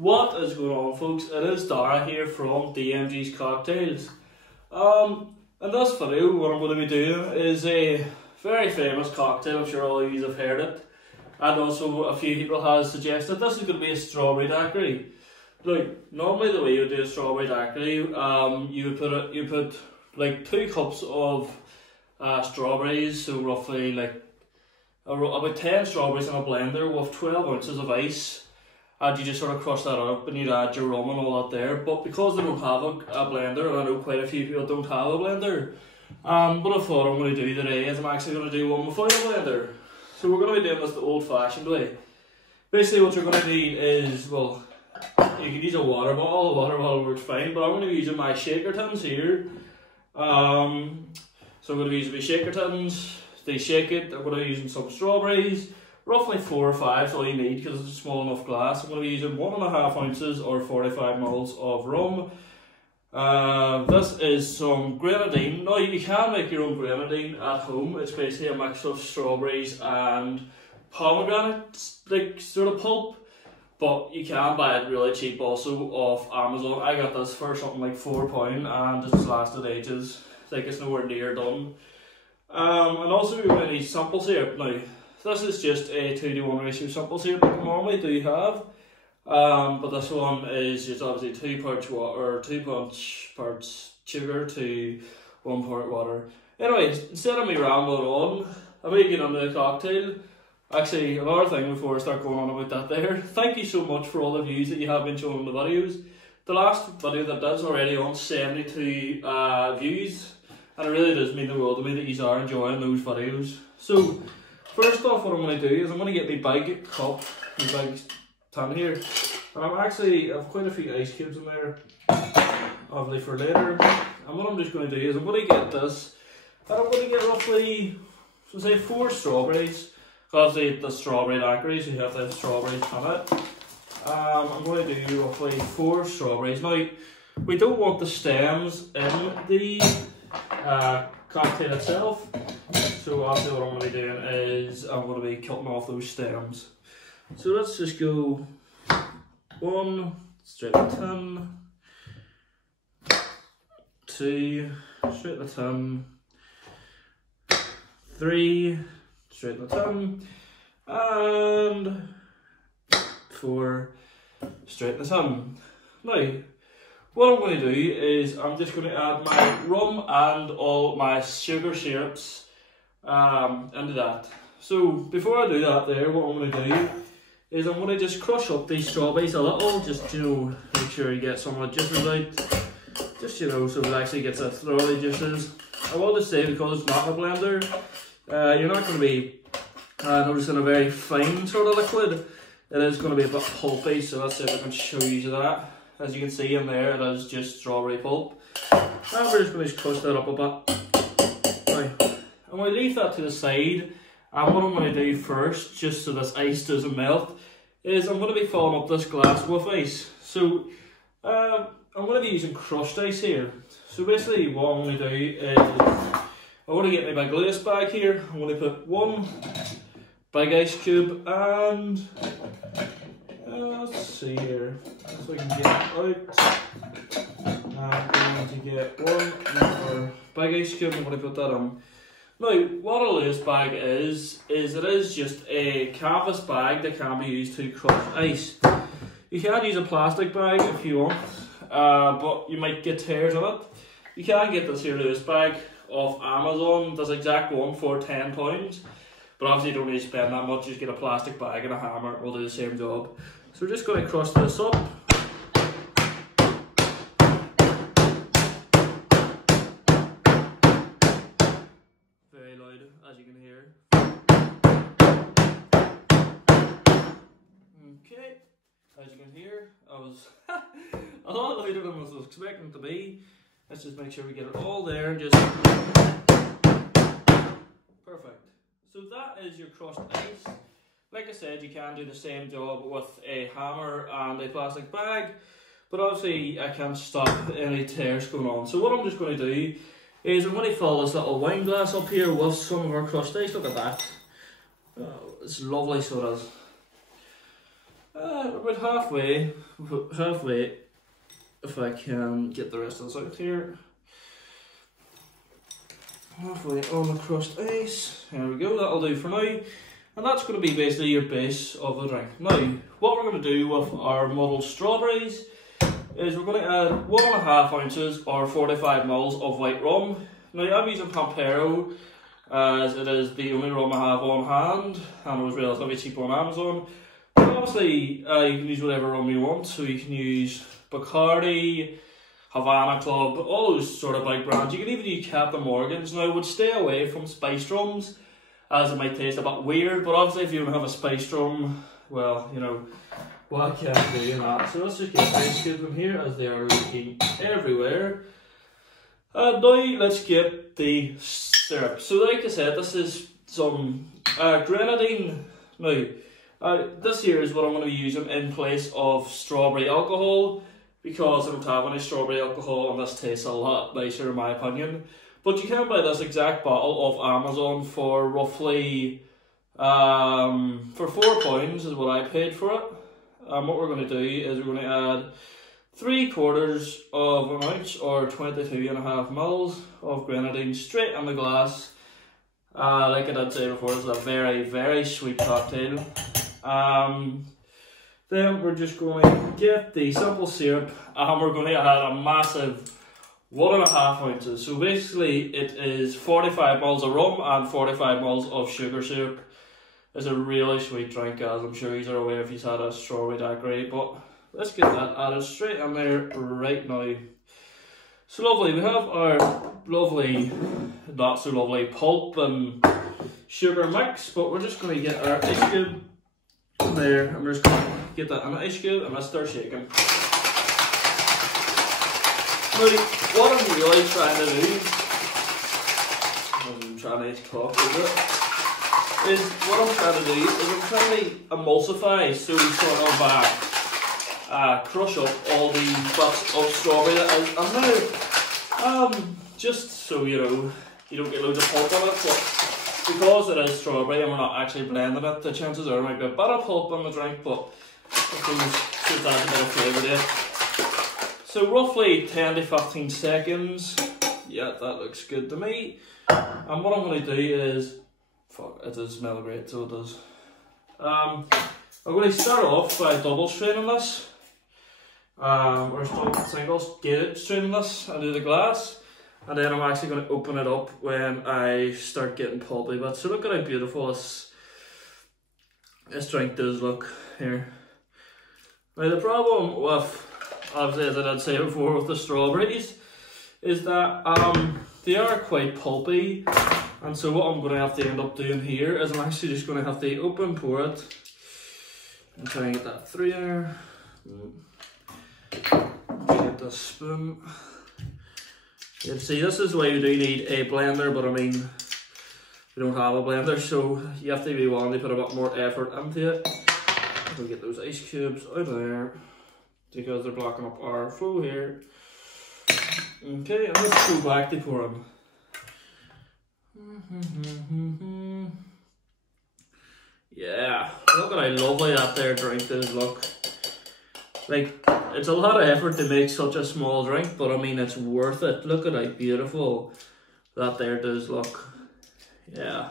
What is going on, folks? It is Dara here from DMG's Cocktails. In this video, what I'm going to be doing is a very famous cocktail. I'm sure all of you have heard it, and also a few people have suggested this is going to be a strawberry daiquiri. Like, normally the way you would do a strawberry daiquiri, you put like 2 cups of strawberries, so roughly like about 10 strawberries in a blender with 12 ounces of ice. And you just sort of crush that up and you add your rum and all that there. But because they don't have a blender, and I know quite a few people don't have a blender, what I thought I'm going to do today is I'm actually going to do one without a blender. So we're going to be doing this the old fashioned way. Basically what you're going to need is, well, you can use a water bottle. A water bottle works fine, but I'm going to be using my shaker tins here. So I'm going to be using my shaker tins. They shake it. I'm going to be using some strawberries. Roughly 4 or 5 is all you need because it's a small enough glass. I'm going to be using 1.5 ounces or 45 ml of rum. This is some grenadine. Now you can make your own grenadine at home. It's basically a mix of strawberries and pomegranate, like sort of pulp. But you can buy it really cheap also off Amazon. I got this for something like £4 and it's lasted ages. Like it's nowhere near done. And also we're going to need simple syrup now. This is just a 2:1 ratio simple syrup that we normally do have, but this one is just obviously 2 parts water, or 2 parts sugar to 1 part water. Anyways, instead of me rambling on, I'm going to get into the cocktail. Actually, another thing before I start going on about that there, thank you so much for all the views that you have been showing the videos. The last video that does already on 72 views, and it really does mean the world to me that you are enjoying those videos. So, first off, what I'm going to do is I'm going to get my big cup, my big tin here, and I have quite a few ice cubes in there, obviously for later. And what I'm just going to do is I'm going to get this, and I'm going to get roughly, so say 4 strawberries, because the strawberry daiquiri, so you have to have strawberries in it. I'm going to do roughly 4 strawberries. Now, we don't want the stems in the cocktail itself. So obviously what I'm going to be doing is I'm going to be cutting off those stems. So let's just go 1, straight in the tin, 2, straight in the tin, 3, straight in the tin, and 4, straight in the tin. Now, what I'm going to do is I'm just going to add my rum and all my sugar syrups into that. So before I do that there, what I'm going to do is I'm going to just crush up these strawberries a little, just, you know, make sure you get some of the juices out, just, you know, so it actually gets the thoroughly juices. I will just say, because it's not in a blender, you're not going to be noticing a very fine sort of liquid. It is going to be a bit pulpy, so let's see if I can show you that. As you can see in there, it is just strawberry pulp. And we're just going to crush that up a bit. Right. I'm going to leave that to the side, and what I'm going to do first, just so this ice doesn't melt, is I'm going to be filling up this glass with ice. So I'm going to be using crushed ice here. So basically what I'm going to do is I'm going to get my big glass bag here. I'm going to put 1 big ice cube and let's see here, so I can get it out. I'm going to get 1 more big ice cube. I'm going to put that on. Now, what a loose bag is it is just a canvas bag that can be used to crush ice. You can use a plastic bag if you want, but you might get tears in it. You can get this here loose bag off Amazon. This exact one for £10, but obviously you don't need to spend that much. Just get a plastic bag and a hammer, it will do the same job. So we're just going to crush this up. Very loud, as you can hear. Okay, as you can hear, I was a lot louder than I was expecting it to be. Let's just make sure we get it all there and just... Perfect. So that is your crushed ice. Like I said, you can do the same job with a hammer and a plastic bag, but obviously I can't stop any tears going on. So what I'm just going to do is I'm going to fill this little wine glass up here with some of our crushed ice. Look at that. Oh, it's lovely, so it is. About halfway, if I can get the rest of this out here. Halfway on the crushed ice. There we go, that'll do for now. And that's going to be basically your base of the drink. Now, what we're going to do with our muddled strawberries is we're going to add 1.5 ounces or 45 ml of white rum. Now, I'm using Pampero as it is the only rum I have on hand, and it was relatively cheap on Amazon. But obviously, you can use whatever rum you want, so you can use Bacardi, Havana Club, all those sort of big brands. You can even use Captain Morgan's. Now, I would stay away from spiced rums, as it might taste a bit weird, but obviously if you don't have a spiced rum, well, you know, what can I do in that? So let's just get ice cubes in here, as they are leaking everywhere. And now let's get the syrup. So like I said, this is some grenadine. Now, this here is what I'm going to be using in place of strawberry alcohol, because I don't have any strawberry alcohol and this tastes a lot nicer in my opinion. But you can buy this exact bottle off Amazon for roughly, for £4 is what I paid for it. And what we're going to do is we're going to add 3/4 of an ounce or 22.5 ml of grenadine straight in the glass. Like I did say before, it's a very, very sweet cocktail. Then we're just going to get the simple syrup and we're going to add a massive 1.5 ounces. So basically it is 45 ml of rum and 45 ml of sugar syrup. It's a really sweet drink, as I'm sure you are aware if you've had a strawberry daiquiri, but let's get that added straight in there right now. So lovely, we have our lovely, not so lovely pulp and sugar mix, but we're just going to get our ice cube in there and we're just going to get that in the ice cube and let's start shaking. Now, what I'm really trying to do, I'm trying to talk over it, is what I'm trying to do is I'm trying to emulsify, so sort of crush up all the bits of strawberry that is in there. Just so you know, you don't get loads of pulp on it, but because it is strawberry and we're not actually blending it, the chances are there might be a bit of pulp in the drink, but I suppose just adds a bit of flavour to it. So roughly 10 to 15 seconds, yeah, that looks good to me. And what I'm going to do is, fuck, it does smell great, so it does. I'm going to start off by double straining this, or single straining this into the glass, and then I'm actually going to open it up when I start getting pulpy bits. So look at how beautiful this drink does look here. Now the problem with, obviously as I did say before with the strawberries, is that they are quite pulpy, and so what I'm going to have to end up doing here is I'm actually just going to have to open pour it and try and get that through there. Get the spoon. You see, this is why you do need a blender, but I mean, we don't have a blender, so you have to be willing to put a bit more effort into it. We'll get those ice cubes out of there, because they're blocking up our flow here. Okay, and let's go back to pouring. Yeah, look at how lovely that there drink does look. Like, it's a lot of effort to make such a small drink, but I mean, it's worth it. Look at how beautiful that there does look. Yeah.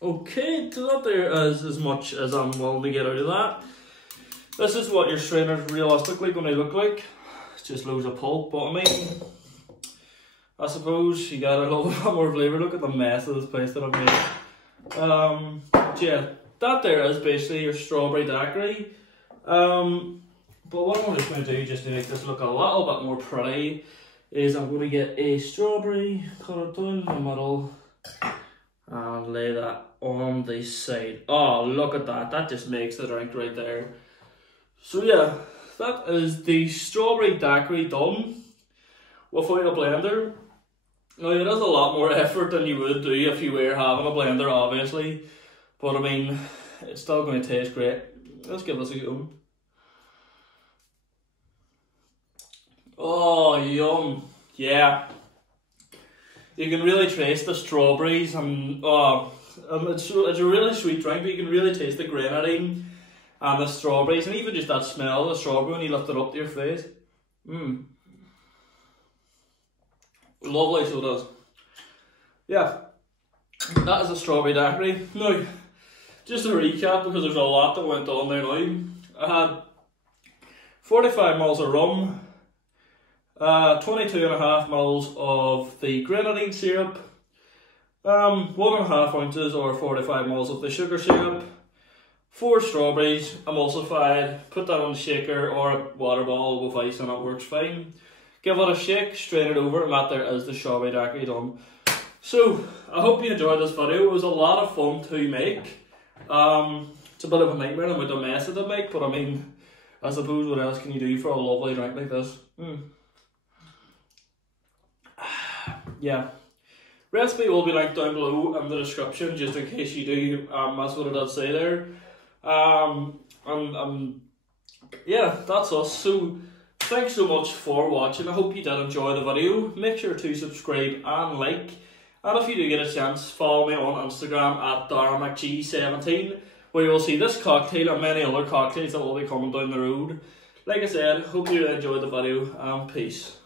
Okay, so that there is as much as I'm willing to get out of that. This is what your strainer is realistically going to look like. It's just loads of pulp, but I mean, I suppose you got a little bit more flavour. Look at the mess of this place that I've made. Yeah, that there is basically your strawberry daiquiri. But what I'm just going to do, just to make this look a little bit more pretty, is I'm going to get a strawberry, cut it down the middle, and lay that on the side. Oh, look at that. That just makes the drink right there. So yeah, that is the strawberry daiquiri done without a blender. Now, it is a lot more effort than you would do if you were having a blender, obviously. But I mean, it's still going to taste great. Let's give this a go. Oh, yum. Yeah. You can really trace the strawberries and It's a really sweet drink, but you can really taste the grenadine and the strawberries, and even just that smell of the strawberry when you lift it up to your face. Lovely, so it does. Yeah, that is a strawberry daiquiri. Now, just to recap, because there's a lot that went on there now. I had 45 ml of rum, 22.5 ml of the grenadine syrup, 1.5 ounces or 45 ml of the sugar syrup, 4 strawberries emulsified, put that on a shaker or a water bottle with ice and it works fine. Give it a shake, strain it over, and that there is the strawberry daiquiri done. So, I hope you enjoyed this video. It was a lot of fun to make. It's a bit of a nightmare and with the mess it did make, but I mean, I suppose what else can you do for a lovely drink like this? Yeah. Recipe will be linked down below in the description, just in case you do. That's what it does say there. Yeah, that's us. So, thanks so much for watching. I hope you did enjoy the video. Make sure to subscribe and like. And if you do get a chance, follow me on Instagram at DaraMcG17, where you'll see this cocktail and many other cocktails that will be coming down the road. Like I said, hope you enjoyed the video, and peace.